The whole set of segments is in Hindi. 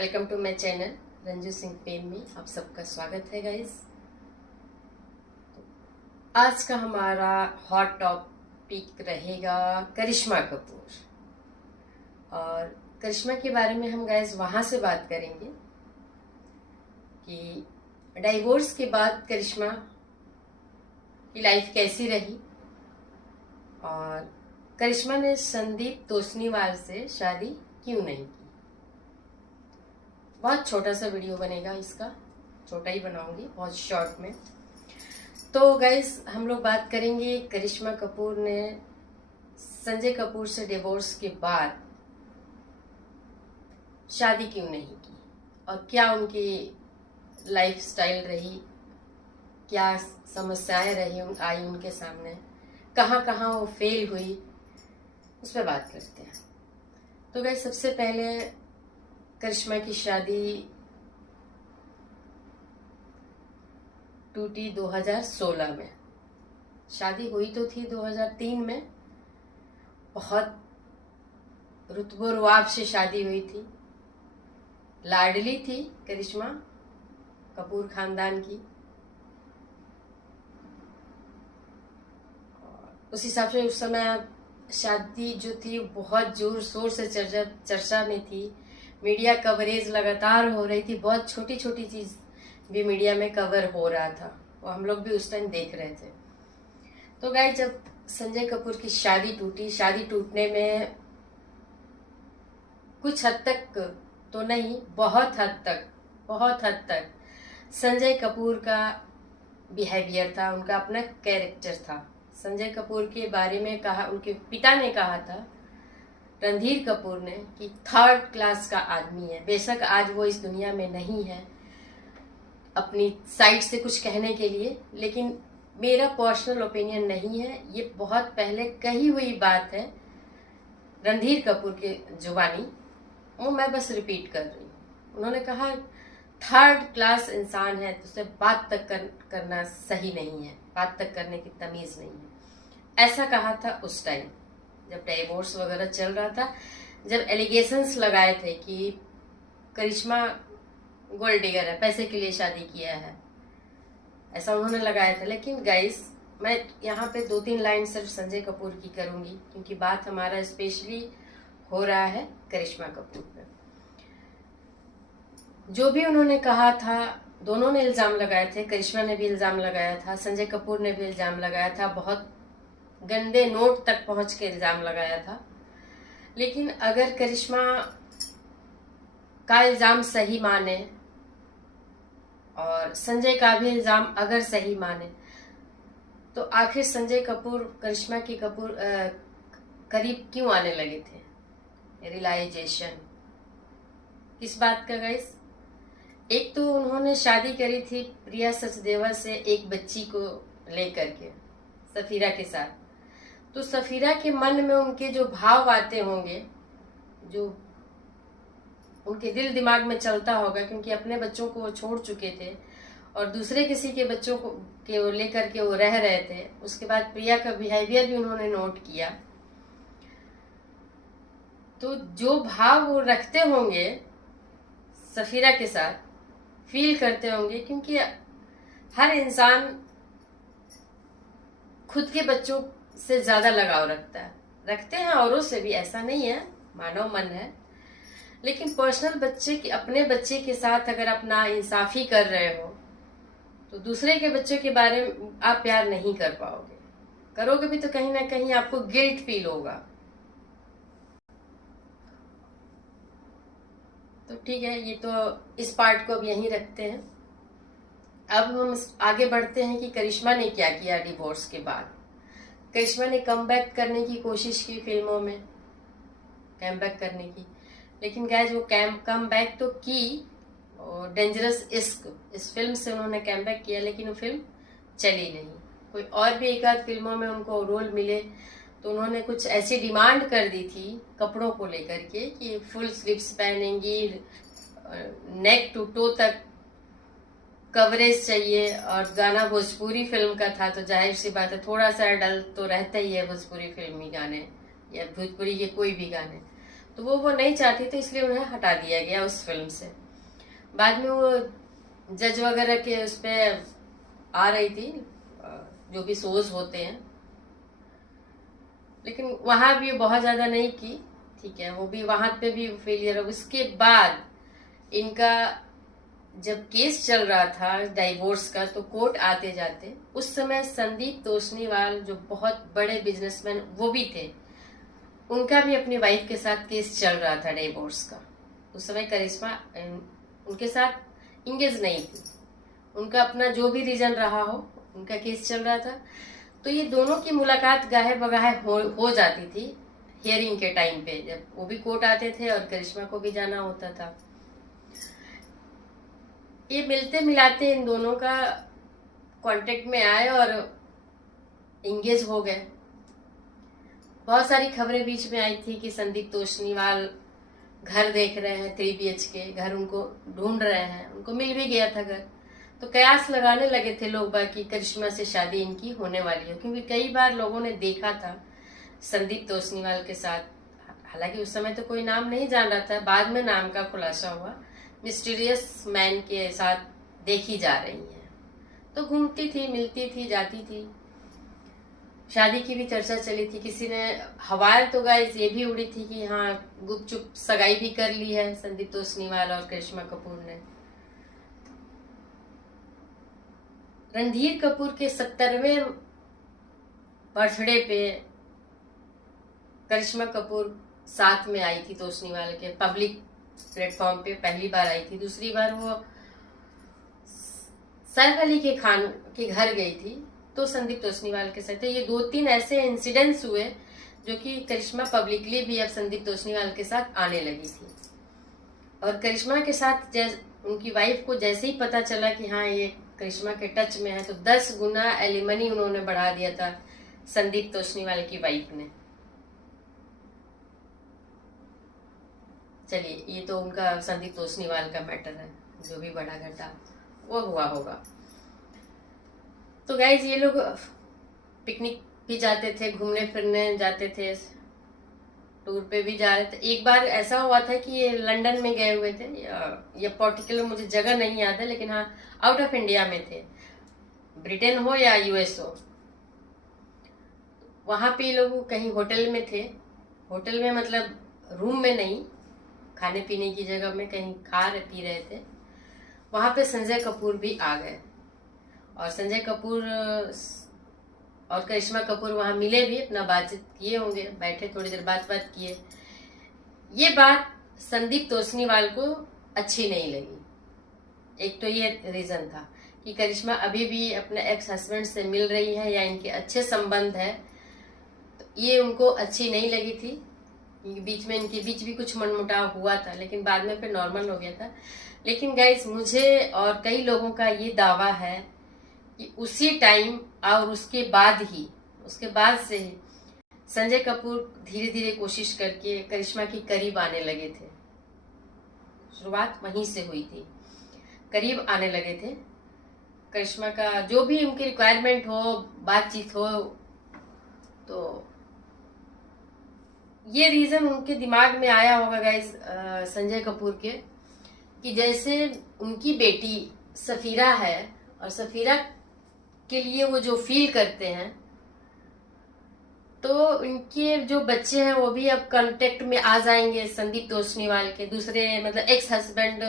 Welcome to my channel Ranju Singh fame में आप सबका स्वागत है गाइस। आज का हमारा हॉट टॉपिक रहेगा करिश्मा कपूर। और करिश्मा के बारे में हम गाइस वहां से बात करेंगे कि डाइवोर्स के बाद करिश्मा की लाइफ कैसी रही और करिश्मा ने संदीप तोसनीवाल से शादी क्यों नहीं की। बहुत छोटा सा वीडियो बनेगा, इसका छोटा ही बनाऊंगी, बहुत शॉर्ट में। तो गाइस हम लोग बात करेंगे करिश्मा कपूर ने संजय कपूर से डिवोर्स के बाद शादी क्यों नहीं की और क्या उनकी लाइफ स्टाइल रही, क्या समस्याएं रही आई उनके सामने, कहाँ कहाँ वो फेल हुई, उस पर बात करते हैं। तो गाइस सबसे पहले करिश्मा की शादी टूटी 2016 में। शादी हुई तो थी 2003 में, बहुत रुतबो रुआब से शादी हुई थी। लाडली थी करिश्मा कपूर खानदान की। उस हिसाब से उस समय शादी जो थी बहुत जोर शोर से चर्चा में थी। मीडिया कवरेज लगातार हो रही थी, बहुत छोटी छोटी चीज भी मीडिया में कवर हो रहा था, वो हम लोग भी उस टाइम देख रहे थे। तो गाइस जब संजय कपूर की शादी टूटी, शादी टूटने में कुछ हद तक तो नहीं, बहुत हद तक संजय कपूर का बिहेवियर था, उनका अपना कैरेक्टर था। संजय कपूर के बारे में कहा, उनके पिता ने कहा था रणधीर कपूर ने कि थर्ड क्लास का आदमी है। बेशक आज वो इस दुनिया में नहीं है अपनी साइड से कुछ कहने के लिए, लेकिन मेरा पर्सनल ओपिनियन नहीं है, ये बहुत पहले कही हुई बात है रणधीर कपूर के जुबानी, वो मैं बस रिपीट कर रही हूँ। उन्होंने कहा थर्ड क्लास इंसान है तो उसे बात तक करना सही नहीं है, बात तक करने की तमीज नहीं है, ऐसा कहा था उस टाइम जब डाइवोर्स वगैरह चल रहा था, जब एलिगेशंस लगाए थे कि करिश्मा गोल्ड डिगर है, पैसे के लिए शादी किया है, ऐसा उन्होंने लगाया था। लेकिन गाइस मैं यहाँ पे 2-3 लाइन सिर्फ संजय कपूर की करूंगी क्योंकि बात हमारा स्पेशली हो रहा है करिश्मा कपूर पे। जो भी उन्होंने कहा था, दोनों ने इल्जाम लगाए थे, करिश्मा ने भी इल्जाम लगाया था, संजय कपूर ने भी इल्जाम लगाया था, बहुत गंदे नोट तक पहुंच के इल्जाम लगाया था। लेकिन अगर करिश्मा का इल्जाम सही माने और संजय का भी इल्जाम अगर सही माने तो आखिर संजय कपूर करिश्मा की करीब क्यों आने लगे थे। रियलाइजेशन किस बात का गाइस, एक तो उन्होंने शादी करी थी प्रिया सचदेवा से एक बच्ची को लेकर के, सफीरा के साथ। तो सफीरा के मन में उनके जो भाव आते होंगे, जो उनके दिल दिमाग में चलता होगा, क्योंकि अपने बच्चों को वो छोड़ चुके थे और दूसरे किसी के बच्चों को के लेकर के वो रह रहे थे। उसके बाद प्रिया का बिहेवियर भी उन्होंने नोट किया, तो जो भाव वो रखते होंगे सफीरा के साथ, फील करते होंगे, क्योंकि हर इंसान खुद के बच्चों से ज्यादा लगाव रखते हैं औरों से भी, ऐसा नहीं है, मानव मन है। लेकिन पर्सनल अपने बच्चे के साथ अगर आप ना इंसाफी कर रहे हो तो दूसरे के बच्चे के बारे में आप प्यार नहीं कर पाओगे, करोगे भी तो कहीं ना कहीं आपको गिल्ट फील होगा। तो ठीक है, ये तो इस पार्ट को अब यहीं रखते हैं। अब हम आगे बढ़ते हैं कि करिश्मा ने क्या किया डिवोर्स के बाद। करिश्मा ने कमबैक करने की कोशिश की, फिल्मों में कमबैक करने की, लेकिन गाइस वो कमबैक तो की, और डेंजरस इश्क इस फिल्म से उन्होंने कमबैक किया, लेकिन वो फिल्म चली नहीं। कोई और भी एक आध फिल्मों में उनको रोल मिले तो उन्होंने कुछ ऐसी डिमांड कर दी थी कपड़ों को लेकर के कि फुल स्लीव्स पहनेंगी, नेक टू टो तक कवरेज चाहिए, और गाना भोजपुरी फिल्म का था तो जाहिर सी बात है थोड़ा सा डल तो रहता ही है भोजपुरी फिल्मी गाने या भोजपुरी के कोई भी गाने। तो वो नहीं चाहती, तो इसलिए उन्हें हटा दिया गया उस फिल्म से। बाद में वो जज वगैरह के उस पे आ रही थी, जो भी शोज होते हैं, लेकिन वहां भी बहुत ज्यादा नहीं की। ठीक है, वो भी वहां पे भी फेलियर है। उसके बाद इनका जब केस चल रहा था डाइवोर्स का, तो कोर्ट आते जाते उस समय संदीप तोषनीवाल जो बहुत बड़े बिजनेसमैन वो भी थे, उनका भी अपनी वाइफ के साथ केस चल रहा था डाइवोर्स का। उस समय करिश्मा उनके साथ इंगेज नहीं थी, उनका अपना जो भी रीजन रहा हो, उनका केस चल रहा था। तो ये दोनों की मुलाकात गाहे बगाहे हो जाती थी हियरिंग के टाइम पे, जब वो भी कोर्ट आते थे और करिश्मा को भी जाना होता था। ये मिलते मिलाते इन दोनों का कांटेक्ट में आए और इंगेज हो गए। बहुत सारी खबरें बीच में आई थी कि संदीप तोषनीवाल घर देख रहे हैं, 3 BHK घर उनको ढूंढ रहे हैं। उनको मिल भी गया था घर, तो कयास लगाने लगे थे लोग बाकी करिश्मा से शादी इनकी होने वाली है, क्योंकि कई बार लोगों ने देखा था संदीप तोषनीवाल के साथ। हालांकि उस समय तो कोई नाम नहीं जान रहा था, बाद में नाम का खुलासा हुआ, मिस्टीरियस मैन के साथ देखी जा रही है। तो घूमती थी, मिलती थी, जाती थी। शादी की भी चर्चा चली थी, किसी ने हवाएं तो गाइस ये भी उड़ी थी कि हाँ गुपचुप सगाई भी कर ली है संदीप तोषनीवाल और करिश्मा कपूर ने। रणधीर कपूर के 70वें बर्थडे पे करिश्मा कपूर साथ में आई थी तोषनीवाल के, पब्लिक प्लेटफॉर्म पे पहली बार आई थी। दूसरी बार वो सैफ अली के खान के घर गई थी, तो संदीप तोषनीवाल के साथ। ये 2-3 ऐसे इंसिडेंट्स हुए जो कि करिश्मा पब्लिकली भी अब संदीप तोषनीवाल के साथ आने लगी थी। और करिश्मा के साथ उनकी वाइफ को जैसे ही पता चला कि हाँ ये करिश्मा के टच में है, तो 10 गुना एलिमनी उन्होंने बढ़ा दिया था संदीप तोषनीवाल की वाइफ ने। चलिए, ये तो उनका संदीप तोषनीवाल का मैटर है, जो भी बड़ा घटा वो हुआ होगा। तो गाइज ये लोग पिकनिक भी जाते थे, घूमने फिरने जाते थे, टूर पे भी जा रहे थे। एक बार ऐसा हुआ था कि ये लंदन में गए हुए थे, या पर्टिकुलर मुझे जगह नहीं याद है, लेकिन हाँ आउट ऑफ इंडिया में थे, ब्रिटेन हो या US हो। वहां पे लोग कहीं होटल में थे, होटल में मतलब रूम में नहीं, खाने पीने की जगह में कहीं खा रहे पी रहे थे। वहां पे संजय कपूर भी आ गए, और संजय कपूर और करिश्मा कपूर वहां मिले भी, अपना बातचीत किए होंगे, बैठे थोड़ी देर बात किए। ये बात संदीप तोषनीवाल को अच्छी नहीं लगी। एक तो ये रीजन था कि करिश्मा अभी भी अपने एक्स हस्बैंड से मिल रही है या इनके अच्छे संबंध है, तो ये उनको अच्छी नहीं लगी थी। बीच में इनके बीच भी कुछ मनमुटाव हुआ था, लेकिन बाद में फिर नॉर्मल हो गया था। लेकिन गाइस, मुझे और कई लोगों का ये दावा है कि उसी टाइम और उसके बाद से ही संजय कपूर धीरे धीरे कोशिश करके करिश्मा के करीब आने लगे थे। शुरुआत वहीं से हुई थी, करीब आने लगे थे। करिश्मा का जो भी उनकी रिक्वायरमेंट हो, बातचीत हो, तो ये रीजन उनके दिमाग में आया होगा गाइस संजय कपूर के, कि जैसे उनकी बेटी सफीरा है और सफीरा के लिए वो जो फील करते हैं, तो उनके जो बच्चे हैं वो भी अब कांटेक्ट में आ जाएंगे संदीप तोषनीवाल के। दूसरे मतलब एक्स हस्बैंड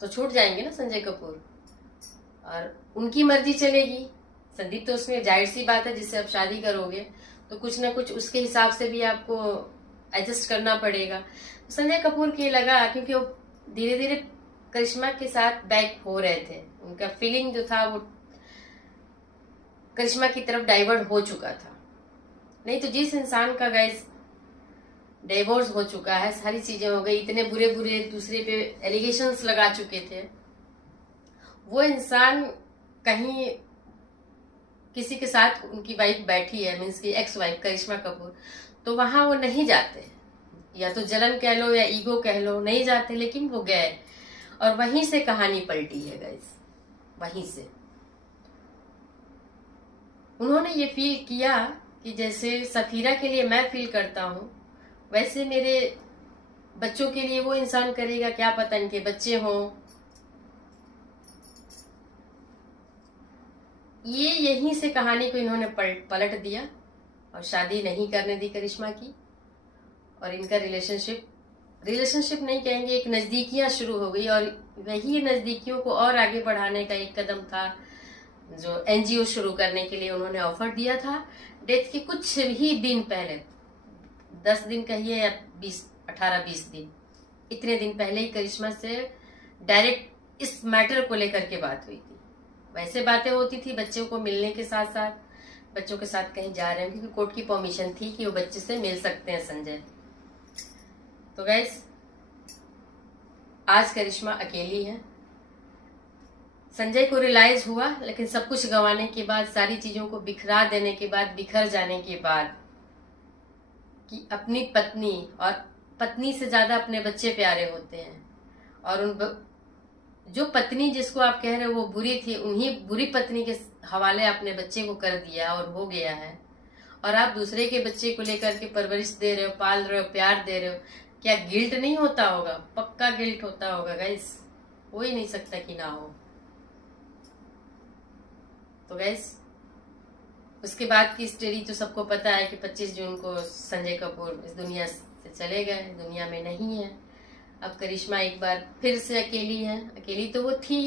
तो छूट जाएंगे ना संजय कपूर, और उनकी मर्जी चलेगी। संदीप तोषनीवाल जाहिर सी बात है, जिससे आप शादी करोगे तो कुछ ना कुछ उसके हिसाब से भी आपको एडजस्ट करना पड़ेगा। संजय कपूर के लगा, क्योंकि वो धीरे धीरे करिश्मा के साथ बैक हो रहे थे, उनका फीलिंग जो था वो करिश्मा की तरफ डाइवर्ट हो चुका था। नहीं तो जिस इंसान का गाइस डिवोर्स हो चुका है, सारी चीजें हो गई, इतने बुरे बुरे दूसरे पे एलिगेशंस लगा चुके थे, वो इंसान कहीं किसी के साथ उनकी वाइफ बैठी है, मीन्स की एक्स वाइफ करिश्मा कपूर, तो वहां वो नहीं जाते, या तो जलन कह लो या ईगो कह लो, नहीं जाते, लेकिन वो गए और वहीं से कहानी पलटी है गाइस। वहीं से उन्होंने ये फील किया कि जैसे सफीरा के लिए मैं फील करता हूँ, वैसे मेरे बच्चों के लिए वो इंसान करेगा, क्या पता इनके बच्चे हों। ये यहीं से कहानी को इन्होंने पलट दिया और शादी नहीं करने दी करिश्मा की, और इनका रिलेशनशिप नहीं कहेंगे, एक नज़दीकियां शुरू हो गई। और वही नज़दीकियों को और आगे बढ़ाने का एक कदम था जो एनजीओ शुरू करने के लिए उन्होंने ऑफर दिया था। डेथ के कुछ ही दिन पहले, 10 दिन कहिए या 18-20 दिन, इतने दिन पहले ही करिश्मा से डायरेक्ट इस मैटर को लेकर के बात हुई थी। वैसे बातें होती थी बच्चों को मिलने के साथ साथ, बच्चों के साथ कहीं जा रहे हैं, क्योंकि कोर्ट की परमिशन थी कि वो बच्चे से मिल सकते हैं संजय। तो गाइस, आज करिश्मा अकेली है। संजय को रियलाइज हुआ, लेकिन सब कुछ गंवाने के बाद, सारी चीजों को बिखरा देने के बाद, बिखर जाने के बाद, कि अपनी पत्नी और पत्नी से ज्यादा अपने बच्चे प्यारे होते हैं। और जो पत्नी जिसको आप कह रहे हो वो बुरी थी, उन्हीं बुरी पत्नी के हवाले अपने बच्चे को कर दिया और हो गया है। और आप दूसरे के बच्चे को लेकर के परवरिश दे रहे हो, पाल रहे हो, प्यार दे रहे हो, क्या गिल्ट नहीं होता होगा? पक्का गिल्ट होता होगा गाइस, हो ही नहीं सकता कि ना हो। तो गाइस, उसके बाद की स्टोरी तो सबको पता है कि 25 जून को संजय कपूर इस दुनिया से चले गए, दुनिया में नहीं है। अब करिश्मा एक बार फिर से अकेली है। अकेली तो वो थी,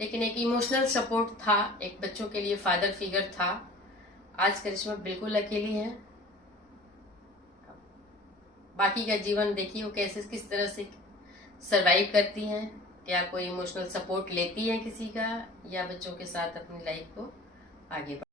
लेकिन एक इमोशनल सपोर्ट था, एक बच्चों के लिए फादर फिगर था। आज करिश्मा बिल्कुल अकेली है। बाकी का जीवन देखिए वो कैसे, किस तरह से सरवाइव करती हैं, क्या कोई इमोशनल सपोर्ट लेती है किसी का, या बच्चों के साथ अपनी लाइफ को आगे